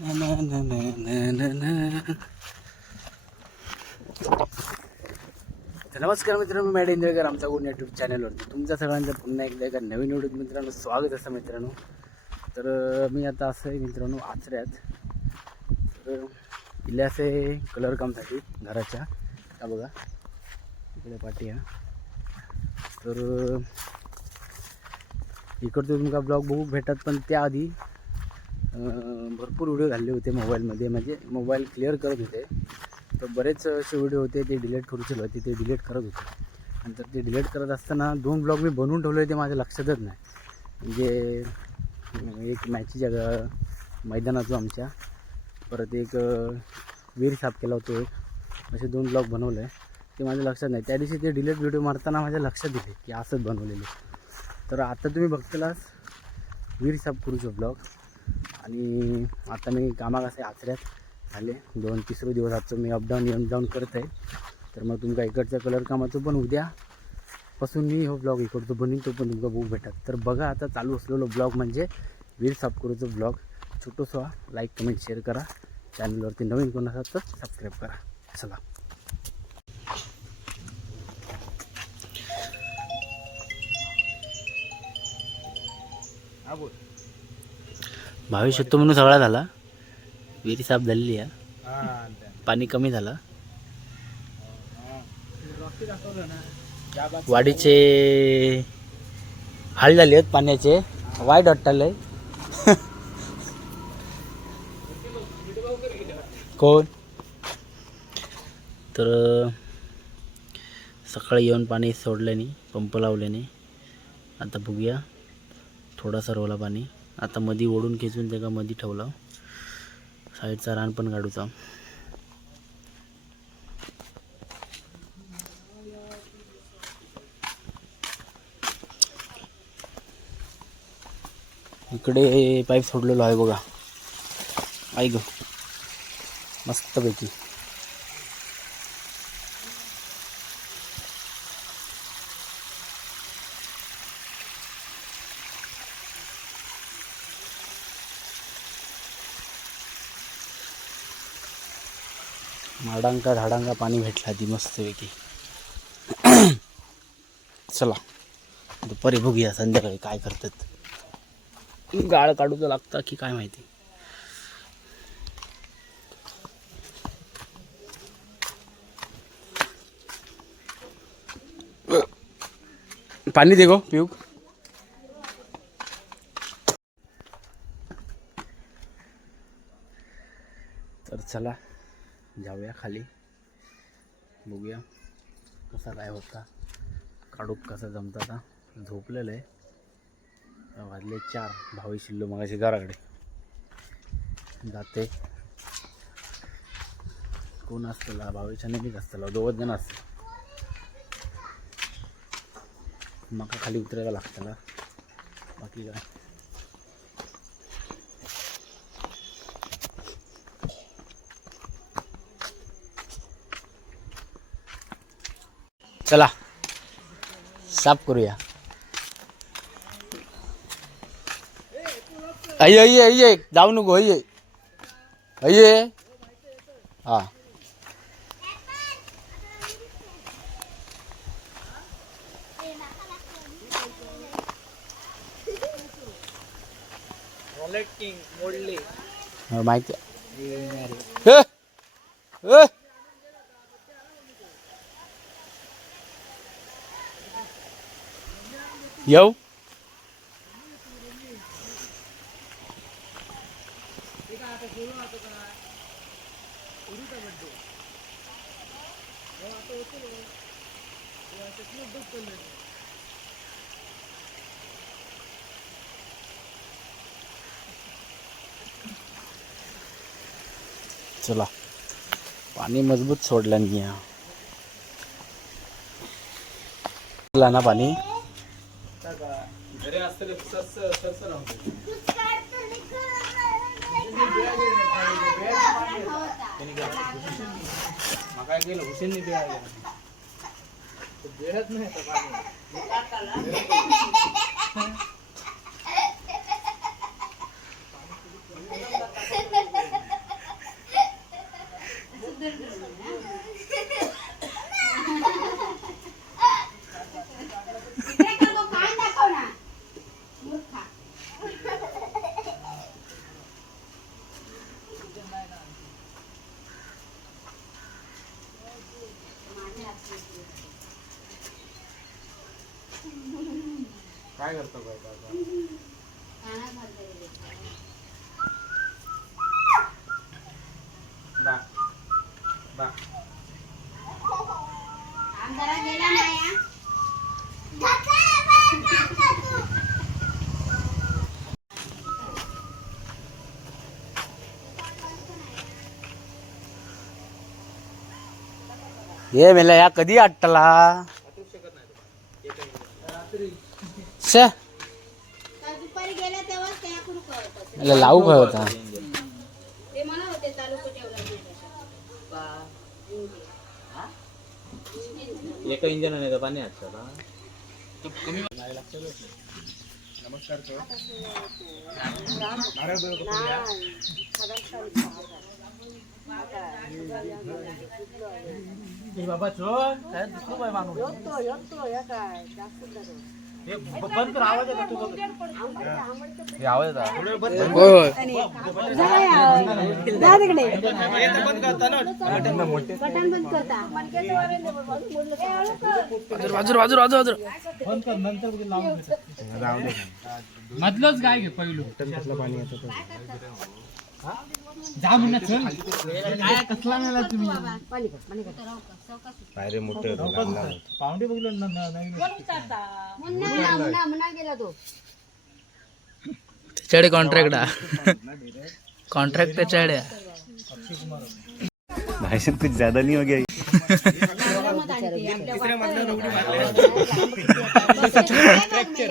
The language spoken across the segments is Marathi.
नमस्कार मित्रांनो मॅड इंदळकर आमच्या गुड यूट्यूब चॅनलवरती तुमच्या सगळ्यांचं पुन्हा एकदा एका नवीन व्हिडिओत मित्रांनो स्वागत असं मित्रांनो. तर मी आता असं आहे मित्रांनो आचऱ्यात. तर इले असे कलर कामसाठी घराच्या. का बघा. इकडे पाठी आहे तर इकडचं तुमका ब्लॉग बघू भेटत पण त्याआधी भरपूर व्हिडिओ घालले होते मोबाईलमध्ये म्हणजे मोबाईल क्लिअर करत होते. तर बरेच असे व्हिडिओ होते ते डिलीट करूचे होते ते डिलीट करत होते. नंतर ते डिलीट करत असताना दोन ब्लॉग मी बनवून ठेवले ते माझ्या लक्षातच नाही. म्हणजे एक मॅचीच्या जागा मैदानाचं आमच्या परत एक वीर साफ केला होतो एक. असे दोन ब्लॉग बनवले. ते माझ्या लक्षात नाही. त्या दिवशी ते डिलीट व्हिडिओ मारताना माझ्या लक्षात येते की असंच बनवलेले तर आता तुम्ही बघतेलाच वीर साफ करूचो ब्लॉग आणि आता मी कामाक असे आचऱ्यात झाले. दोन तिसरे दिवस आजचं मी अपडाऊन येऊन डाऊन करत आहे. तर मग तुमका इकडच्या कलर कामाचं पण उद्या. पासून मी हो ब्लॉग इकडचं बनवीन तो पण तुमका बघू भेटत तर बघा आता चालू असलेलो ब्लॉग म्हणजे वीर सापकुरूचं ब्लॉग छोटंसं लाईक कमेंट शेअर करा. चॅनलवरती नवीन कोण असाल तर सबस्क्राईब करा. चला. भविष्यात तो म्हणून सगळा झाला. विहिरी साफ झालेली आहे. पाणी कमी झालं. वाडीचे हाल झाले आहेत पाण्याचे. वाईट वाटतालय कोण? तर सकाळी येऊन पाणी सोडल्याने पंप लावल्याने आता बघूया. थोडासा रोला पाणी. आता मधी ओढून खेचून त्याला मधी ठेवला. साईडचा रान पण काढूचा इकडे पाईप सोडलेलो आहे बघा. ऐक मस्तपैकी. माडांका झाडांका पाणी भेटला ती मस्तपैकी. चला दुपारी बघूया संध्याकाळी काय करतात. गाळ काढूचं लागतं की काय माहिती. पाणी दे गो पिऊ. तर चला. जाऊया खाली. बघूया कसा काय होता. काढूक कसा जमता आता. झोपलेलं आहे. वाजले चार. भावी शिल्लो मगाशी घराकडे. जाते. कोण असतला? भावीच्या नेहमीच असतला. दोघं जण असतं मका खाली उतरायला लागतला. बाकी काय? चला साफ करूया अये अये अये जाऊ नको अये अये हा हा, माहिती आहे. ए! ए! येऊ चला पाणी घरी असतं स्वस्त नव्हतं. काय केलं? हुसेननी बिळा गेला बिळत नाही ये मेला या कधी आटला लावू काय होता. एका इंजन नाही पाणी आता बाबा काय दुसरं बाय माणूस? बंद कर आवाज येतो तुझा. आवाज येतो. होय होय. बटन बंद करता. बाजूर बाजूर बाजूर बाजूर बंद कर नंतर लावून. मधलंच काय घे पहिलं जा म्हणा चल. काय कसला नेला तुम्ही? पाहुणे बघलो न- न- नवीन मुन्ना मुन्ना मुन्ना गेला तो. त्याच्याकडे कॉन्ट्रॅक्ट कॉन्ट्रॅक्ट त्याच्याकडे भाषण कुछ ज्यादा नहीं हो गया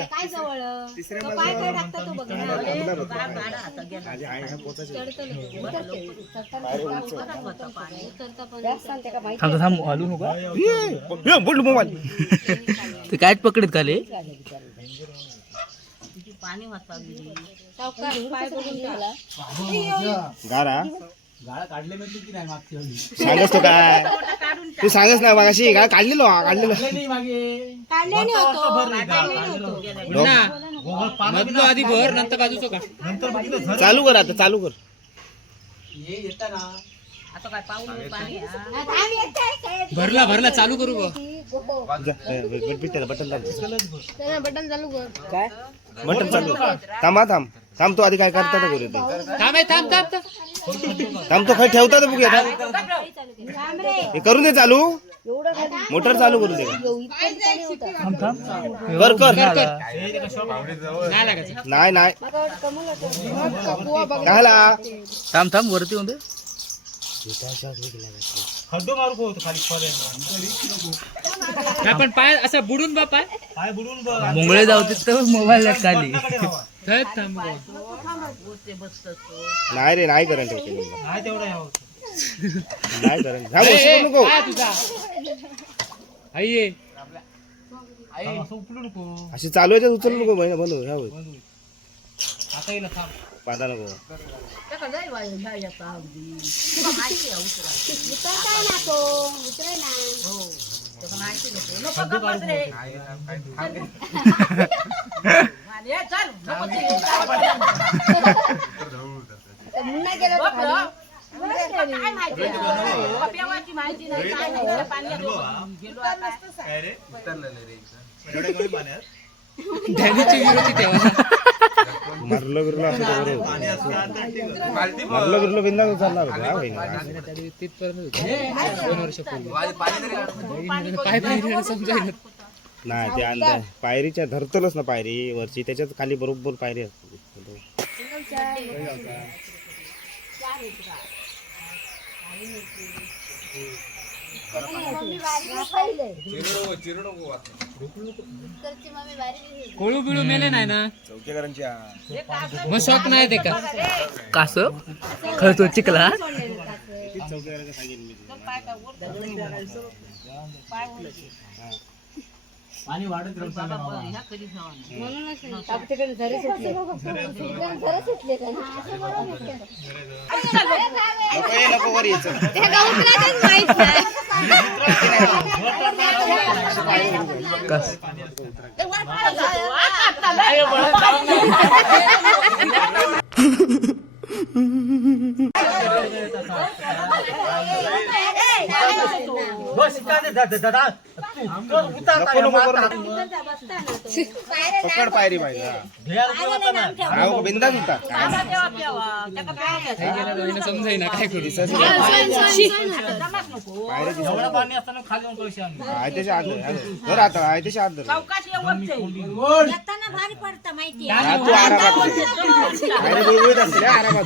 काय जवळ तो पाय काय टाकता तो बघ ना. उतरता पण थांब थांब हलू नका ते कायच पकडीत सावकाश पाय बघून ठेवला. गारा गाळा काढले मी की नाही मागची वेळी? सांगस तो काय? तू सांगस ना मागाशी काय काढलेलो हा, काढलेलो. काढले नाही होतो काढले नव्हतो. मधलं आधी भर नंतर बाजूचं का चालू कर आता चालू कर. ये येता ना. आता आम्ही येत आहे काय? भरला भरला चालू करू बघ जा, ए, बटन बटन लाव त्याला बटन चालू कर. बटन चालू थांब हा, थांब थांब. तो आधी काय करता करू ते. थांब हे, थांब थांब थांब. थांब तो काही ठेवता तर बघूया थांब. थांब रे हे करून दे चालू. मोटर चालू करू दे. कर कर. नाही नाही. नाही कायला थांब थांब वरती होते खड्डो मारू को होतो खाली पर्यंत नाही पण पाय असं बुडून बा पाय. बुडून बघ. मुंगळे जाऊते तर मोबाईल खाली. कडे नाही रे नाही करंट ठेवते नाही तेवढा यावं नाही करंट नको. काय तुझा. आई ये. असं उपलू नको. अशी चालू आहे उचल नको बंद ह्या होय आता येईल थांब. पादा नको. उतरताय ना तो उतरे ना. मुन्ना गेला तो खाली. विरोधी तेव्हा मारलं बिरलं असं तर बरं होतं. मारलं बिरलं बिंदा चालणार होतं हा बहिणी तिथपर्यंत होतं. दोन पाय समजायला नाही ते पायरीच्या धरतलच ना पायरी वरची त्याच्यात खाली बरोबर पायरी असते कोळू बिळू मेले नाही ना? मग शॉक नाही ते का? कास खरं चिकला पाणी वाढत म्हणूनच आपल्याकडे झरे सुटले झरे सुटले. का? ना? नको ये, नको वर यायचं. त्या गावातल्यालाच माहीत नाही. बस इथं दे, दा- दा- दादा तू उतार नको नको करू नको. तिथं बसता ना तो. पकड पायरी पाहिजे हा. हा, हो, बिंदास होता समजाय ना काय करू पायरी दिसत एवढं पाणी असताना खाली येऊन कळशी आणली. आहे त्याच्या आत धर, हा धर. धर आता आहे त्याच्या आत धर. येताना भारी पडतं माहिती हा, तू आरामात. पायरी गुळगुळीत असते आरामात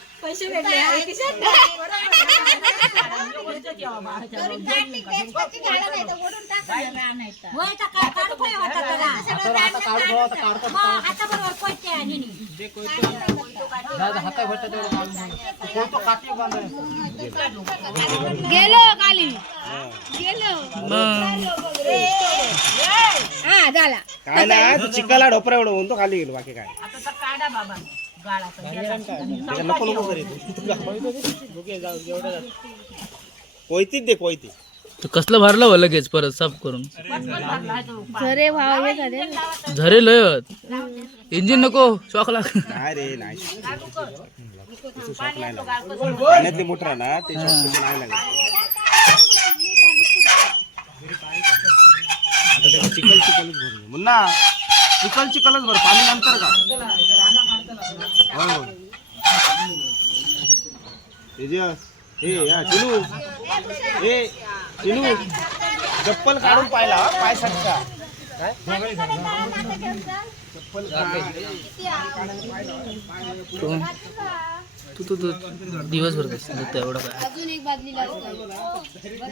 पाय आहे. आहे. पैसे भेटले हाता भेटत तेवढं काढून घे. तू कोणतं काठी बांधलं गेलो खाली गेलो. हा झाला. काय ना तू चिकाला ढोपरा एवढं होऊन तो खाली गेलो बाकी काय. नको नको करी कोयतीच दे कोयती कसलं भरलं हो लगेच परत साफ करून? भाव हे झाले झरे लय इंजिन नको शॉक लाग. नाही रे नाही. तसं शॉक नाही लागत. पाण्यातली मोटर आहे ना ते शॉक नाही लागत. आता त्याला चिकल चिकलच भरून घे. मुन्ना चिकल चिकलच भर पाणी नंतर का होय होय तेजस हे या चिनू. हे चप्पल काढून पाहिला पाय काय? चप्पल. तू तू तू दिवसभर बस एवढं काय? अजून एक बादली लागतो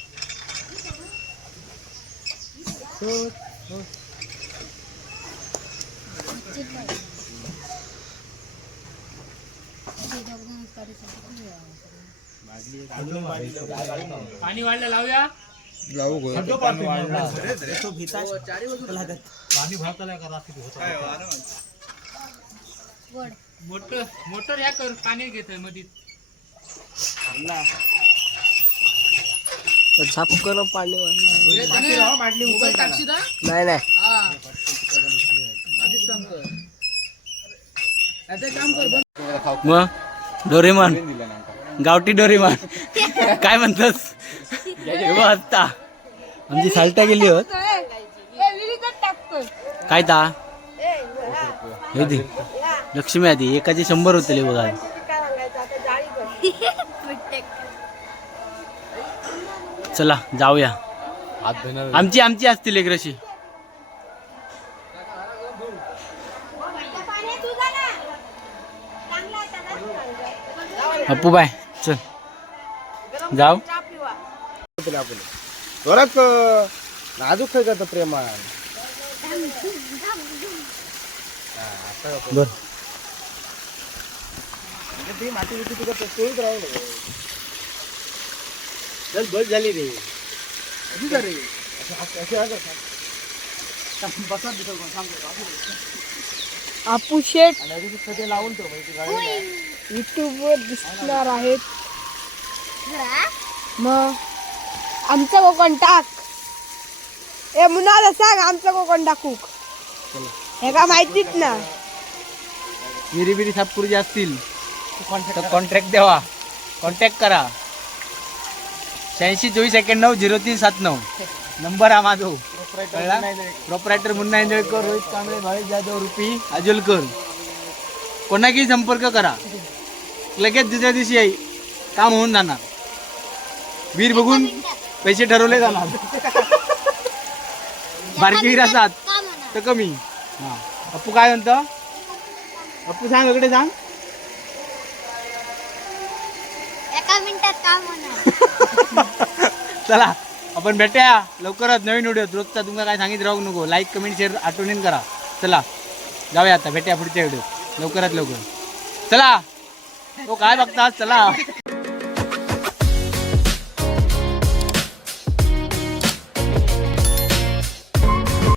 पाणी वाढलं लावूया? पाणी भरताना का रात्री होतं. मोटर मोटर या कर पाणी घेतोयमध्ये थांबला. पाणी नाही नाही. मग डोरेमान. गावठी डोरेमान. काय म्हणतस? आत्ता. आमची सालट्या गेली होत. काय ता? हे दे. लक्ष्मी आधी एकाचे शंभर होते बघा चला जाऊया. आमची आमची असतील एक रशी अप्पू बाय चल. जाऊ. कर. नाजूक आहे का तर प्रेमान बर. ती माती बिती तुझं तोडून राहिलं. चल बस झाली रे. कधी आपू शेट ते लावून म्हणजे ती गाडी युट्यूब वर दिसणार आहेत. मग आमचा कोकण टाक. ए मुनाला सांग आमचा कोकण टाकूक हे का माहितीच ना? विहिरी बिरी करूची असतील कॉन्ट्रॅक्ट द्यावा कॉन्टॅक्ट करा. शहाऐंशी चोवीस एक्याण्णव झिरो तीन सात नऊ. नंबर हा माझो प्रोपरायटर मुन्ना एंजळकर रोहित कांबळे भावेश जाधव रुपी अजोलकर. कोणाकीही संपर्क करा. लगेच दुसऱ्या दिवशी येई काम होऊन जाणार. वीर बघून पैसे ठरवले जाणार. बारकी असतात तर कमी. हा. अप्पू काय म्हणतो? अप्पू सांग इकडे सांग. एका मिनिटात का म्हणा चला आपण भेटूया. लवकरच नवीन व्हिडिओ रोजचा तुमका काय सांगित राहू नको. लाईक कमेंट शेअर आठवणीन करा. चला जाऊया आता. भेटूया पुढच्या व्हिडिओ लवकरात लवकर. चला. हो काय बघता चला.